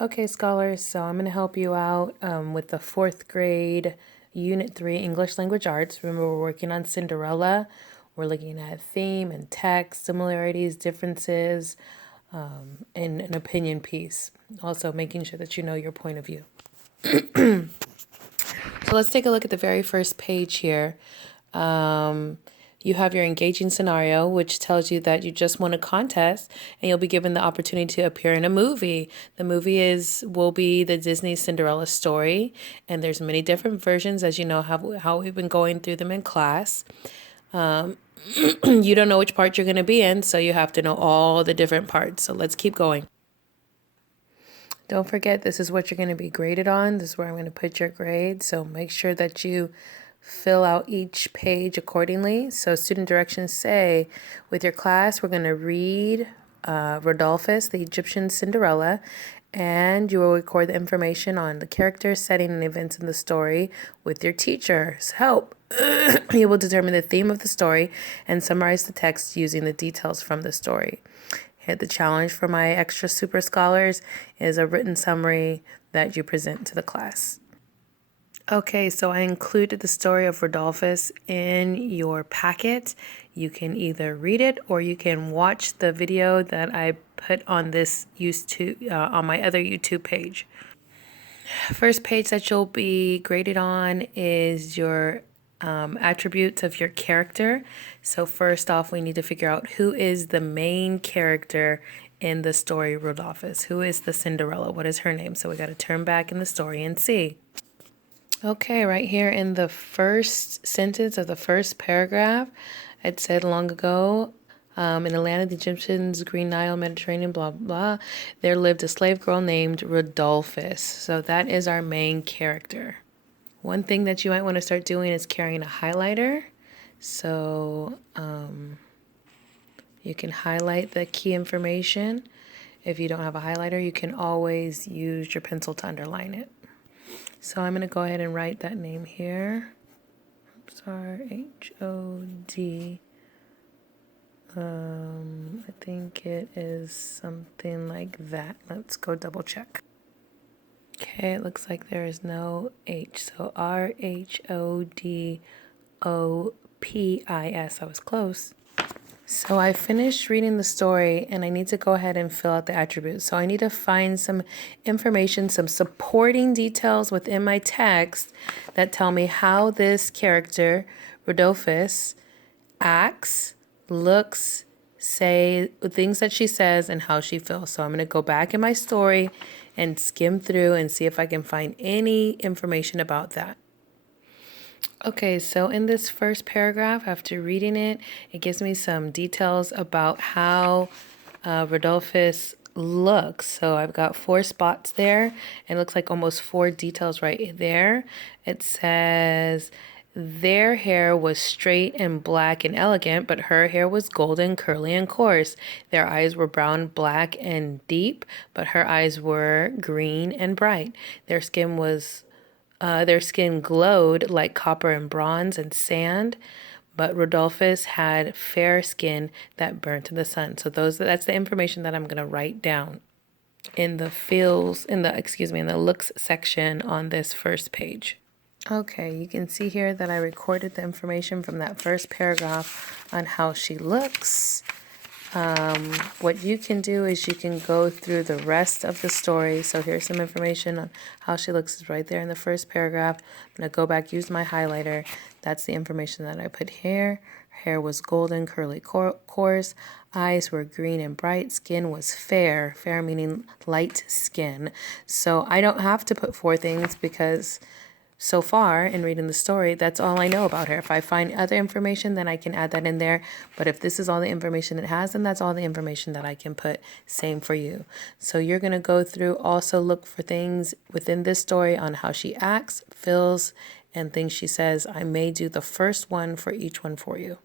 Okay, scholars, so I'm going to help you out with the fourth grade Unit 3 English Language Arts. Remember, we're working on Cinderella. We're looking at theme and text, similarities, differences, and an opinion piece. Also, making sure that you know your point of view. So let's take a look at the very first page here. You have your engaging scenario, which tells you that you just won a contest and you'll be given the opportunity to appear in a movie. The movie will be the Disney Cinderella story, and there's many different versions, as you know how we've been going through them in class. You don't know which part you're going to be in, so you have to know all the different parts. So let's keep going. Don't forget, this is what you're going to be graded on. This is where I'm going to put your grade. So make sure that you fill out each page accordingly. So student directions say, with your class, we're going to read Rodolphus, the Egyptian Cinderella, and you will record the information on the characters, setting, and events in the story with your teacher's help. You will determine the theme of the story and summarize the text using the details from the story. Here, the challenge for my extra super scholars is a written summary that you present to the class. Okay, so I included the story of Rodolphus in your packet. You can either read it or you can watch the video that I put on this on my other YouTube page. First page that you'll be graded on is your attributes of your character. So first off, we need to figure out who is the main character in the story Rodolphus. Who is the Cinderella? What is her name? So we got to turn back in the story and see. Okay, right here in the first sentence of the first paragraph, it said long ago, in the land of the Egyptians, Green Nile, Mediterranean, blah, blah, there lived a slave girl named Rodolphus. So that is our main character. One thing that you might want to start doing is carrying a highlighter. So you can highlight the key information. If you don't have a highlighter, you can always use your pencil to underline it. So I'm going to go ahead and write that name here. Sorry, H-O-D. I think it is something like that. Let's go double check. Okay, it looks like there is no H. So R-H-O-D-O-P-I-S. I was close. So I finished reading the story and I need to go ahead and fill out the attributes. So I need to find some information, some supporting details within my text that tell me how this character, Rodolphus, acts, looks, say things that she says, and how she feels. So I'm going to go back in my story and skim through and see if I can find any information about that. Okay, so in this first paragraph, after reading it, it gives me some details about how Rodolphus looks. So I've got 4 spots there. It looks like almost 4 details right there. It says their hair was straight and black and elegant, but her hair was golden, curly, and coarse. Their eyes were brown, black, and deep, but her eyes were green and bright. Their skin glowed like copper and bronze and sand, but Rodolphus had fair skin that burnt in the sun. So that's the information that I'm going to write down in the looks section on this first page. Okay, you can see here that I recorded the information from that first paragraph on how she looks. What you can do is you can go through the rest of the story. So here's some information on how she looks. Is right there in the first paragraph. I'm going to go back, use my highlighter. That's the information that I put here. Hair was golden, curly, coarse. Eyes were green and bright. Skin was fair. Fair meaning light skin. So I don't have to put 4 things because so far in reading the story, that's all I know about her. If I find other information, then I can add that in there. But if this is all the information it has, then that's all the information that I can put. Same for you. So you're going to go through, also look for things within this story on how she acts, feels, and things she says. I may do the first one for each one for you.